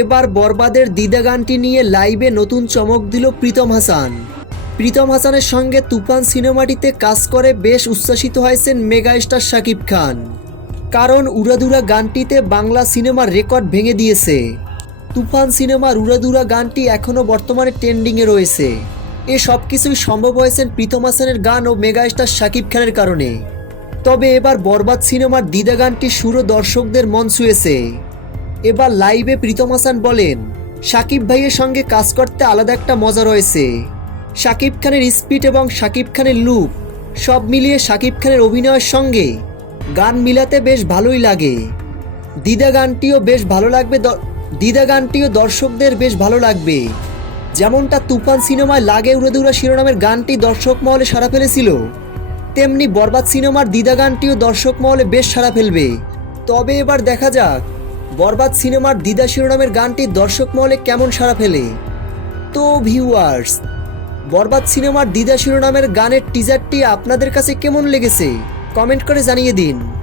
এবার বরবাদের দিদা গানটি নিয়ে লাইভে নতুন চমক দিল প্রীতম হাসান। প্রীতম হাসানের সঙ্গে তুফান সিনেমাটিতে কাজ করে বেশ উচ্ছ্বাসিত হয়েছেন মেগা স্টার শাকিব খান। কারণ উড়াধুরা গানটিতে বাংলা সিনেমার রেকর্ড ভেঙে দিয়েছে। তুফান সিনেমার উড়াধুরা গানটি এখনও বর্তমানে ট্রেন্ডিংয়ে রয়েছে। এ সব কিছুই সম্ভব হয়েছেন প্রীতম হাসানের গান ও মেগা স্টার শাকিব খানের কারণে। তবে এবার বরবাদ সিনেমার দিদা গানটি সুর দর্শকদের মন ছুঁয়েছে। এবার লাইভে প্রীতম হাসান বলেন শাকিব ভাইয়ের সঙ্গে কাজ করতে আলাদা একটা মজা রয়েছে। শাকিব খানের স্পিড এবং শাকিব খানের লুক সব মিলিয়ে শাকিব খানের অভিনয়ের সঙ্গে গান মিলাতে বেশ ভালোই লাগে। দিদা গানটিও বেশ ভালো লাগবে দিদা গানটিও দর্শকদের বেশ ভালো লাগবে। যেমনটা তুফান সিনেমায় লাগে উড়ে দুরা শিরোনামের গানটি দর্শক মহলে সারা ফেলেছিল, তেমনি বরবাদ সিনেমার দিদা গানটিও দর্শক মহলে বেশ সারা ফেলবে। তবে এবার দেখা যাক বরবাদ সিনেমার দিদা শিরোনামের গানটি দর্শক মহলে কেমন সাড়া ফেলে? তো ভিউয়ার্স বরবাদ সিনেমার দিদা শিরোনামের গানের টিজারটি আপনাদের কাছে কেমন লেগেছে? কমেন্ট করে জানিয়ে দিন।